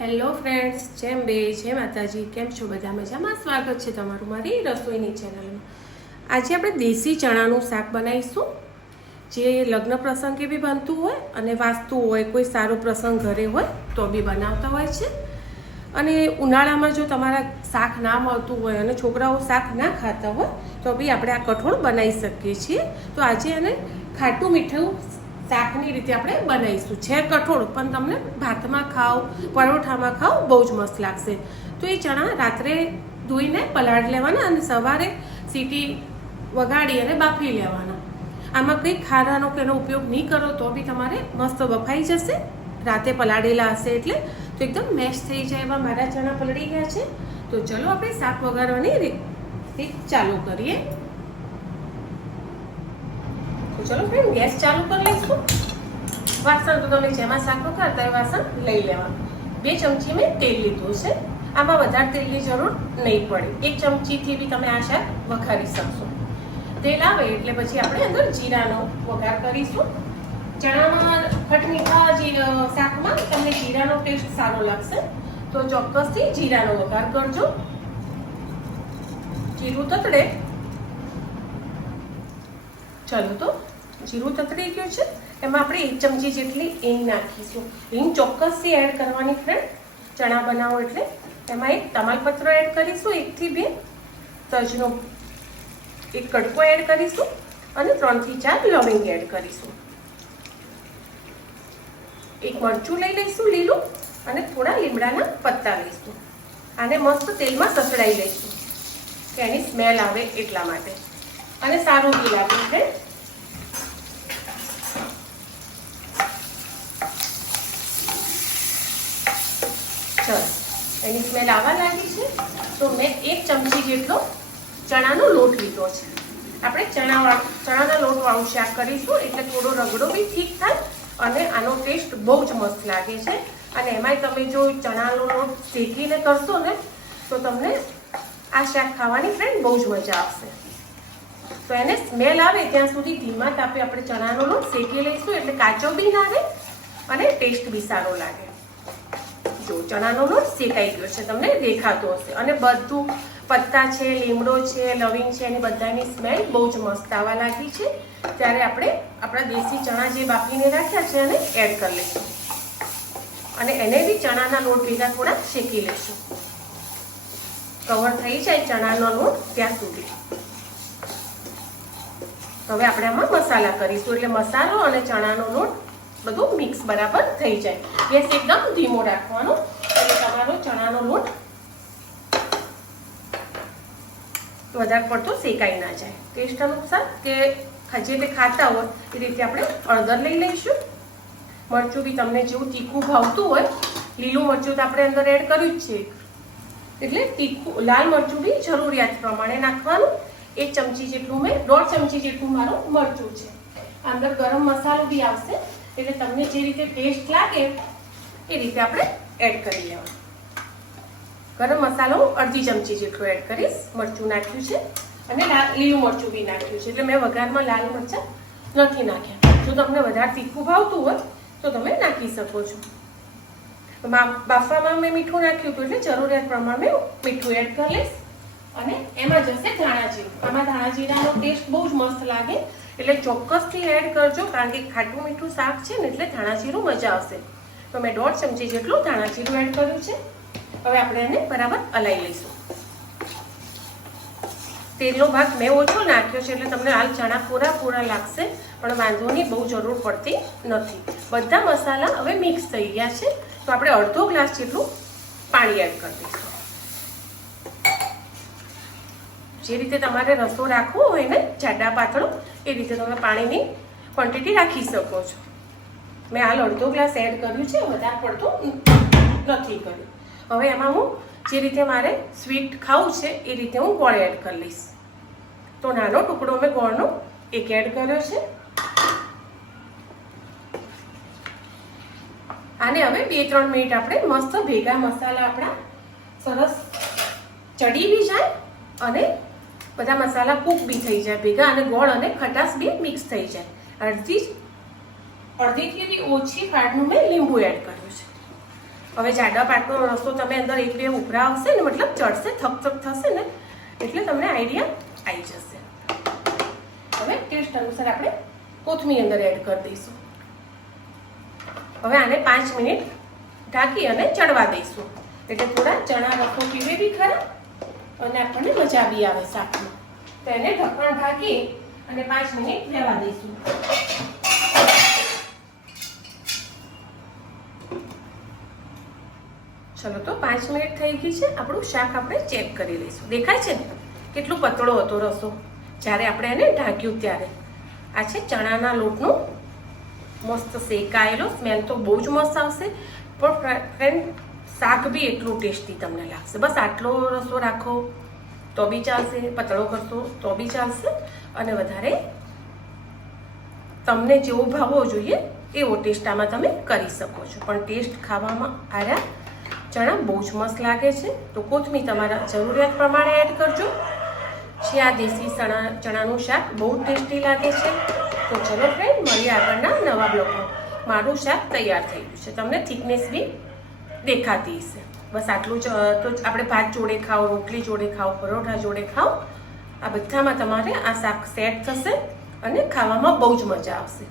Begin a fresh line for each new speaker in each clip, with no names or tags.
Hello friends જેમ બે જય માતાજી કેમ છો બધા? મજામાં? સ્વાગત છે તમારું મારી રસોઈની ચેનલમાં આજે આપણે દેશી ચણાનું શાક બનાવીશું. જે લગ્ન પ્રસંગે બી બનતું હોય અને વાસ્તુ હોય, કોઈ સારો પ્રસંગ ઘરે હોય, તો બી બનાવતા હોય છે. અને ઉનાળામાં જો તમારા શાક ના મળતું હોય અને છોકરાઓ શાક ના ખાતા હોય, તો બી આપણે આ કઠોળ બનાવી શકીએ છીએ. તો આજે એને ખાટું મીઠું શાકની રીતે આપણે બનાવીશું. છે કઠોળ, પણ તમને ભાતમાં ખાઓ પરોઠામાં ખાઓ બહુ જ મસ્ત લાગશે. તો એ ચણા રાત્રે ધોઈને પલાળી લેવાના અને સવારે સીટી વગાડી અને બાફી લેવાના. આમાં કંઈ ખારાનો કે એનો ઉપયોગ નહીં કરો તો બી તમારે મસ્ત બફાઈ જશે. રાતે પલાળેલા હશે એટલે તો એકદમ મેશ થઈ જાય એવા મારા ચણા પલળી ગયા છે. તો ચલો આપણે શાક વગાડવાની રીત ચાલુ કરીએ. ચલો ફ્રેન્ડ ગેસ ચાલુ કરી લઈશું. વાસણ તો તમે જેમાં શાક વઘારતા એ વાસણ લઈ લેવા બે ચમચી મેં તેલ લીધું છે આમાં વધારે તેલની જરૂર નહીં પડે. એક ચમચીથી બી તમે આ શાક વઘારી શકશો. તેલ આવે એટલે પછી આપણે અંદર જીરાનો વઘાર કરીશું. ચણામાં ખટમીઠા જીરા, શાકમાં તમને જીરાનો ટેસ્ટ સારો લાગશે. તો ચોક્કસથી જીરાનો વઘાર કરજો. જીરું તતડે. ચાલો તો જીરું તકડી ગયું છે. એમાં આપણે એક ચમચી જેટલી હિંગ નાખીશું. હિંગ ચોક્કસથી એડ કરવાની ફ્રેન્ડ ચણા બનાવો એટલે. એમાં એક તમાલપત્ર એડ કરીશું, એકથી બે. તજનો એક કડકો એડ કરીશું અને ત્રણથી ચાર લવિંગ એડ કરીશું. એક મરચું લઈ લઈશું લીલું અને થોડા લીમડાના પત્તા લઈશું. આને મસ્ત તેલમાં સસડાઈ લઈશું. કે એની સ્મેલ આવે એટલા માટે. અને સારું ઘી લાગે છે સરસ એની સ્મેલ આવવા લાગી છે. તો મેં એક ચમચી જેટલો ચણાનો લોટ લીધો છે. આપણે ચણા ચણાના લોટ વાળું શાક કરીશું, એટલે થોડો રગડો બી ઠીક થાય અને આનો ટેસ્ટ બહુ જ મસ્ત લાગે છે. અને એમાંય તમે જો ચણાનો લોટ શેકીને કરશો ને, તો તમને આ શાક ખાવાની ફ્રેન્ડ બહુ જ મજા આવશે. તો એને સ્મેલ આવે ત્યાં સુધી ધીમા તાપે આપણે ચણાનો લોટ શેકી લઈશું એટલે કાચો બી ના રહે અને ટેસ્ટ બી સારો લાગે. જો ચણાનો લોટ શેકાઈ ગયો છે, તમને દેખાતો હશે. અને બધું પત્તા છે, લીમડો છે, લવિંગ છે, એની બધાની સ્મેલ બહુ જ મસ્ત આવવા લાગી છે. ત્યારે આપણે આપણા દેશી ચણા જે બાફીને રાખ્યા છે એને એડ કરી લઈશું. અને એને બી ચણાના લોટ ભેગા થોડા શેકી લઈશું. કવર થઈ જાય ચણાનો લોટ ત્યાં સુધી. તો હવે આપણે આમાં મસાલા કરીશું. એટલે મસાલો અને ચણાનો લોટ બધું મિક્સ બરાબર થઈ જાય. ગેસ એકદમ ધીમો રાખવાનો. એટલે તમારો ચણાનો લોટ વધારે પડતો શેકાઈ ના જાય. ટેસ્ટ અનુસાર કે જે તે ખાતા હોય, એ રીતે આપણે અડદર લઈ લઈશું. મરચું બી તમને જેવું તીખું ભાવતું હોય, લીલું મરચું તો આપણે અંદર એડ કર્યું જ છે. એટલે તીખું, લાલ મરચું બી જરૂરિયાત પ્રમાણે નાખવાનું. એક ચમચી જેટલું મેં, દોઢ ચમચી જેટલું મારું મરચું છે. અંદર ગરમ મસાલો બી આવશે, એટલે તમને જે રીતે ટેસ્ટ લાગે, એ રીતે આપણે એડ કરી લેવાનું. ગરમ મસાલો અડધી ચમચી જેટલું એડ કરીશ, મરચું નાખ્યું છે, અને લાલ મરચું બી નાખ્યું છે, એટલે મેં વઘારમાં લાલ મરચાં નથી નાખ્યા. જો તમને વધારે તીખું ભાવતું હોય, તો તમે નાખી શકો છો. બાફવામાં મેં મીઠું નાખ્યું હતું, એટલે જરૂરિયાત પ્રમાણે મીઠું એડ કરી લઈશ. અને એમાં જશે ધાણા આમાં ધાણાજીરાનો ટેસ્ટ બહુ જ મસ્ત લાગે. એટલે ચોક્કસથી એડ કરજો, કારણ કે ખાટું મીઠું શાક છે ને, એટલે ધાણાજીરું મજા આવશે. તો મેં દોઢ ચમચી જેટલું ધાણાજીરું એડ કર્યું છે. હવે આપણે એને બરાબર હલાવી લઈશું. તેલનો ભાગ મેં ઓછો નાખ્યો છે, એટલે તમને હાલ ચણા પૂરા પૂરા લાગશે, પણ વાંધોની બહુ જરૂર પડતી નથી. બધા મસાલા હવે મિક્સ થઈ ગયા છે. તો આપણે અડધો ગ્લાસ જેટલું પાણી એડ કરી દઈશું. જે રીતે તમારે રસો રાખવો હોય ને, જાડા પાતળો, એ રીતે તમે પાણીની ક્વોન્ટિટી રાખી શકો છો. મેં હાલ અડધો ગ્લાસ એડ કર્યું છે, વધારે પડતું નથી કર્યું. હવે એમાં હું જે રીતે મારે સ્વીટ ખાવું છે, એ રીતે હું ગોળ એડ કરી લઈશ. તો નાનો ટુકડો મેં ગોળનો એક એડ કર્યો છે. આને હવે બે ત્રણ મિનિટ આપણે મસ્ત ભેગા મસાલા આપણા સરસ ચડી બી જાય અને બધા મસાલા કૂક બી થઈ જાય, ભેગા અને ગોળ અને ખટાશ બી મિક્સ થઈ જાય. અડધી અડધીથી ઓછી ફાટનું મેં લીંબુ એડ કર્યું છે. હવે જાડા પાટનો રસ્તો તમે અંદર એક બે ઉભરા આવશે ને, મતલબ ચડશે, થપ થપ થશે ને, એટલે તમને આઈડિયા આવી જશે. હવે ટેસ્ટ અનુસાર આપણે કોથમીર અંદર એડ કરી દઈશું. હવે આને પાંચ મિનિટ ઢાંકી અને ચડવા દઈશું. એટલે થોડા ચણા રસો પીવે બી ખરા અને આપણને મજા બી આવે શાકમાં તો એને ઢક્કણ ઢાંકી અને પાંચ મિનિટ રહેવા દઈશું. ચલો તો પાંચ મિનિટ થઈ ગઈ છે. આપણું શાક આપણે ચેક કરી લઈશું. દેખાય છે ને? કેટલું પતળો હતો રસો. જ્યારે આપણે એને ઢાંક્યું ત્યારે. આ છે ચણાના લોટનું મસ્ત શેકાયેલો. સ્મેલ તો બહુ જ મસ્ત આવશે. પણ ફ્રેન્ડ શાક બી એટલું ટેસ્ટી તમને લાગશે. બસ આટલો રસો રાખો, તો બી ચાલશે. પતળો કરશો, તો બી ચાલશે. અને વધારે તમને જેવો ભાવવો જોઈએ, એવો ટેસ્ટ આમાં તમે કરી શકો છો. પણ ટેસ્ટ ખાવામાં આર્યા ચણા બહુ જ મસ્ત લાગે છે. તો કોથમીર તમારા જરૂરિયાત પ્રમાણે એડ કરજો. છે આ દેશી ચણા ચણાનું શાક બહુ ટેસ્ટી લાગે છે. તો ચલો ફ્રેન્ડ મળીએ આગળના નવા બ્લોગમાં. મારું શાક તૈયાર થઈ ગયું છે. તમને થિકનેસ બી દેખાતી હશે. બસ આટલું જ તો આપણે ભાત જોડે ખાઓ, રોટલી જોડે ખાઓ, પરોઠા જોડે ખાઓ. આ બધામાં તમારે આ શાક સેટ થશે અને ખાવામાં બહુ જ મજા આવશે.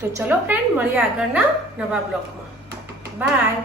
તો ચલો ફ્રેન્ડ મળીએ આગળના નવા બ્લોગમાં. બાય